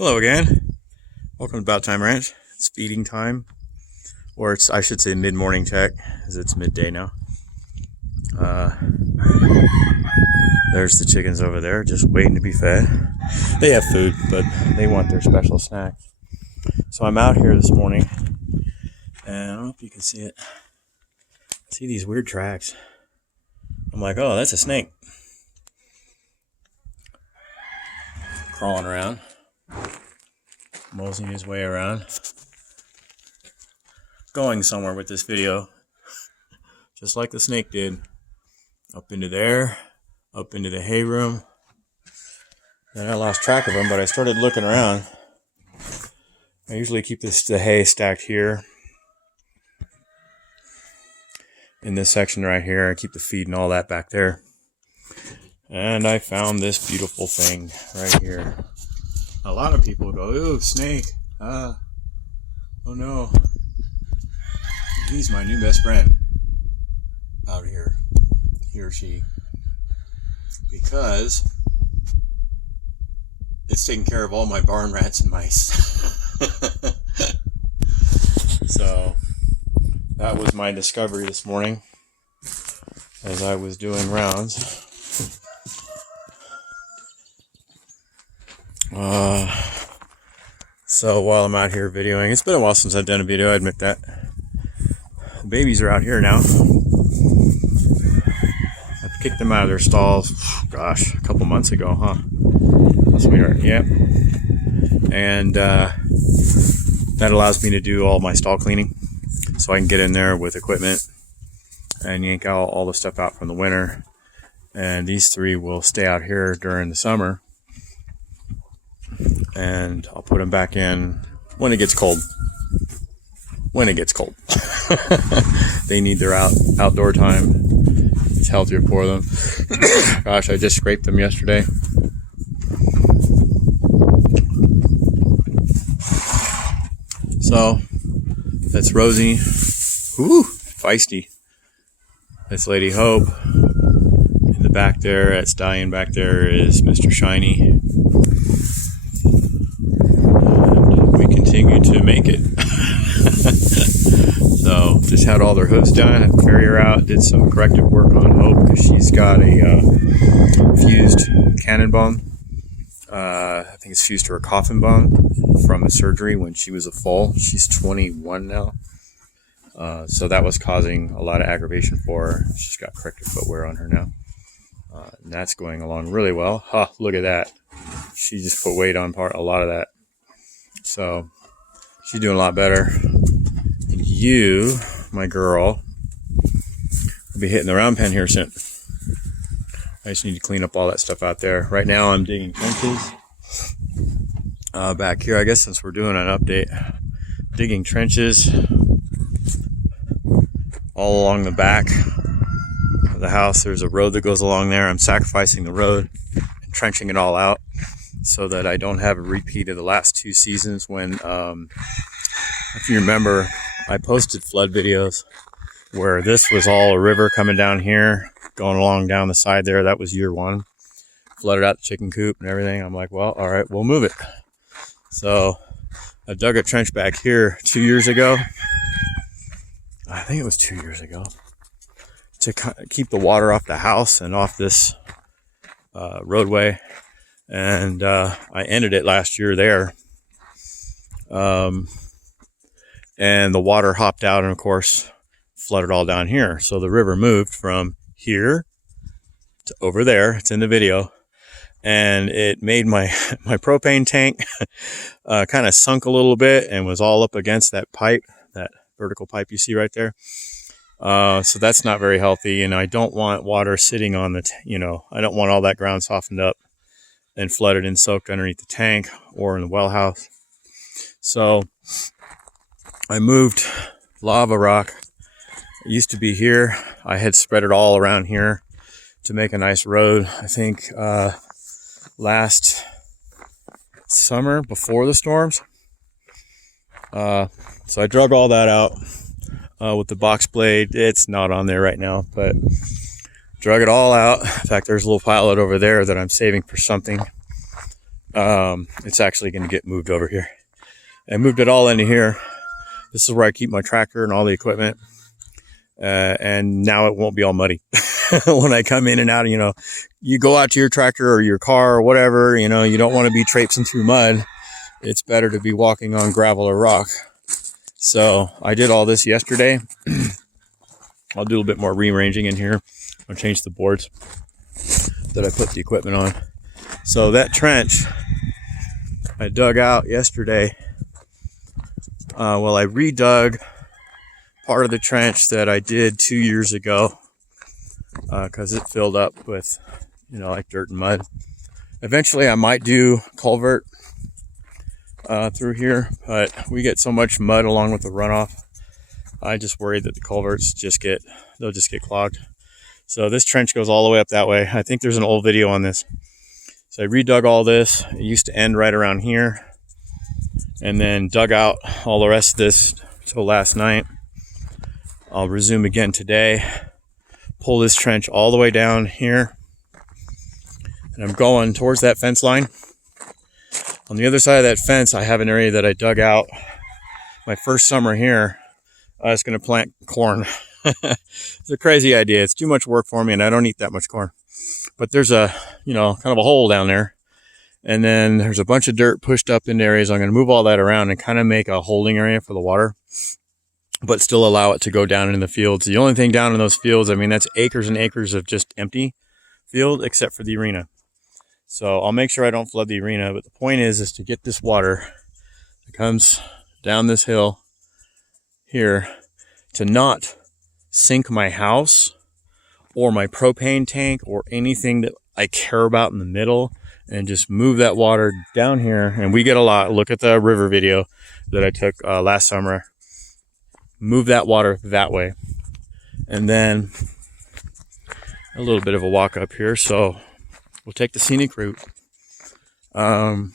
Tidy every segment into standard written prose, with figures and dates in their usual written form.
Hello again. Welcome to About Time Ranch. It's feeding time, or I should say mid-morning check, as it's midday now. There's the chickens over there, just waiting to be fed. They have food, but they want their special snack. So I'm out here this morning, and I don't know if you can see it. See these weird tracks. I'm like, oh, that's a snake. Crawling around. Moseying his way around. Going somewhere with this video. Just like the snake did. Up into there. Up into the hay room. Then I lost track of him, but I started looking around. I usually keep the hay stacked here. In this section right here. I keep the feed and all that back there. And I found this beautiful thing right here. A lot of people go, ooh, snake. Oh no. He's my new best friend out here. He or she. Because it's taking care of all my barn rats and mice. So that was my discovery this morning as I was doing rounds. So while I'm out here videoing, it's been a while since I've done a video, I admit that. The babies are out here now. I've kicked them out of their stalls, gosh, a couple months ago, huh? That's weird, yeah. And that allows me to do all my stall cleaning. So I can get in there with equipment and yank out all the stuff out from the winter. And these three will stay out here during the summer. And I'll put them back in when it gets cold. When it gets cold. They need their outdoor time. It's healthier for them. Gosh, I just scraped them yesterday. So, that's Rosie. Whoo, feisty. That's Lady Hope. In the back there, at Stallion back there, is Mr. Shiny. Continue to make it. So just had all their hooves done, had to carry her out, did some corrective work on Hope because she's got a fused cannon bone. I think it's fused to her coffin bone from a surgery when she was a foal. She's 21 now. So that was causing a lot of aggravation for her. She's got corrective footwear on her now. And that's going along really well. Look at that. She just put weight on a lot of that. So she's doing a lot better. And you, my girl, will be hitting the round pen here soon. I just need to clean up all that stuff out there. Right now I'm digging trenches. Back here, I guess since we're doing an update, digging trenches all along the back of the house. There's a road that goes along there. I'm sacrificing the road and trenching it all out, so that I don't have a repeat of the last 2 seasons when, if you remember, I posted flood videos where this was all a river coming down here, going along down the side there. That was year 1. Flooded out the chicken coop and everything. I'm like, well, all right, we'll move it. So I dug a trench back here 2 years ago. I think it was 2 years ago, to keep the water off the house and off this roadway. And I ended it last year there. And the water hopped out and, of course, flooded all down here. So the river moved from here to over there. It's in the video. And it made my propane tank kind of sunk a little bit and was all up against that pipe, that vertical pipe you see right there. So that's not very healthy. And I don't want water sitting on the, I don't want all that ground softened up and flooded and soaked underneath the tank or in the well house. So I moved lava rock. It used to be here. I had spread it all around here to make a nice road. I think last summer before the storms. So I drug all that out with the box blade. It's not on there right now, but drug it all out. In fact, there's a little pilot over there that I'm saving for something It's actually going to get moved over here. I moved it all into here. This is where I keep my tractor and all the equipment. And now it won't be all muddy. When I come in and out, you go out to your tractor or your car or whatever, you don't want to be traipsing through mud. It's better to be walking on gravel or rock. So I did all this yesterday. I'll do a little bit more rearranging in here. I'll change the boards that I put the equipment on. So that trench I dug out yesterday. I redug part of the trench that I did 2 years ago because it filled up with, like dirt and mud. Eventually I might do culvert through here, but we get so much mud along with the runoff. I just worry that the culverts they'll just get clogged. So this trench goes all the way up that way. I think there's an old video on this. So I redug all this. It used to end right around here, and then dug out all the rest of this till last night. I'll resume again today. Pull this trench all the way down here, and I'm going towards that fence line. On the other side of that fence, I have an area that I dug out my first summer here. I was going to plant corn. It's a crazy idea. It's too much work for me, and I don't eat that much corn. But there's a, kind of a hole down there. And then there's a bunch of dirt pushed up in areas. I'm going to move all that around and kind of make a holding area for the water, but still allow it to go down in the fields. The only thing down in those fields, that's acres and acres of just empty field, except for the arena. So I'll make sure I don't flood the arena. But the point is to get this water that comes down this hill here to not sink my house or my propane tank or anything that I care about in the middle, and just move that water down here. And we get a lot. Look at the river video that I took last summer. Move that water that way. And then a little bit of a walk up here. So we'll take the scenic route. The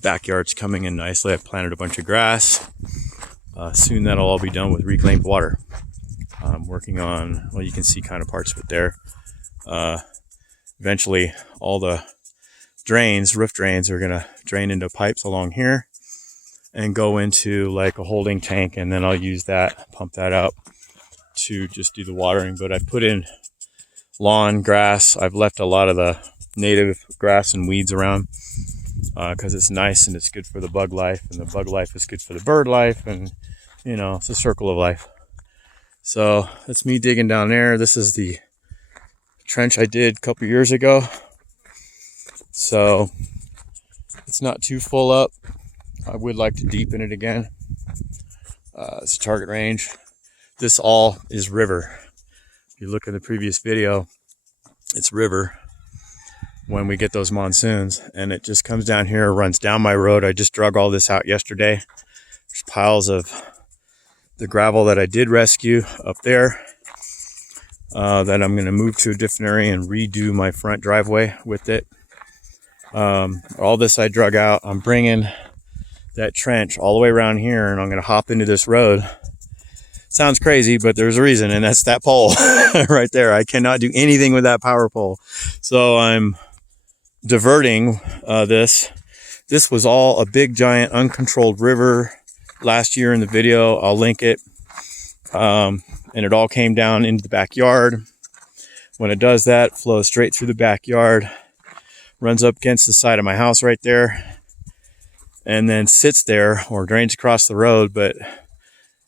backyard's coming in nicely. I've planted a bunch of grass. Soon that'll all be done with reclaimed water. I'm working on, you can see kind of parts of it there. Eventually all the roof drains are going to drain into pipes along here and go into like a holding tank. And then I'll use that, pump that out to just do the watering. But I've put in lawn grass. I've left a lot of the native grass and weeds around because it's nice and it's good for the bug life, and the bug life is good for the bird life, and it's a circle of life. So that's me digging down there. This is the trench I did a couple years ago, so it's not too full up. I would like to deepen it again. It's a target range. This all is river. If you look at the previous video, it's river when we get those monsoons, and it just comes down here, runs down my road. I just drug all this out yesterday. There's piles of the gravel that I did rescue up there that I'm going to move to a different area and redo my front driveway with it. All this I drug out. I'm bringing that trench all the way around here, and I'm going to hop into this road. Sounds crazy, but there's a reason, and that's that pole right there. I cannot do anything with that power pole. So I'm diverting this. This was all a big, giant, uncontrolled river last year in the video. I'll link it. And it all came down into the backyard. When it does that, it flows straight through the backyard, runs up against the side of my house right there, and then sits there or drains across the road. But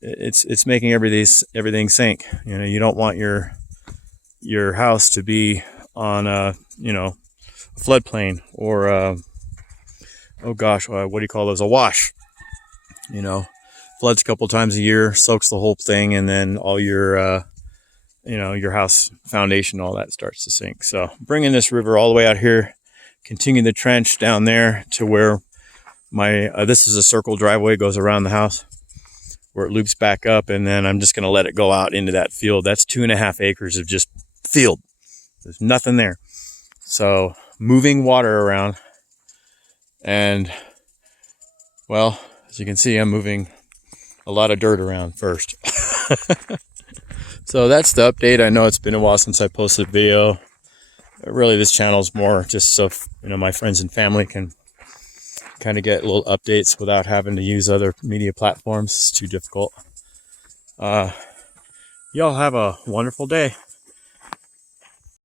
it's making everything sink. You don't want your house to be on a floodplain or what do you call those? A wash. Floods a couple times a year, soaks the whole thing, and then all your your house foundation, all that starts to sink. So bringing this river all the way out here, continue the trench down there to where my this is a circle driveway, goes around the house where it loops back up, and then I'm just going to let it go out into that field. That's 2.5 acres of just field. There's nothing there. So moving water around, and well, as you can see, I'm moving a lot of dirt around first. So that's the update. I know it's been a while since I posted a video. Really, this channel is more just so my friends and family can kind of get little updates without having to use other media platforms. It's too difficult. Y'all have a wonderful day.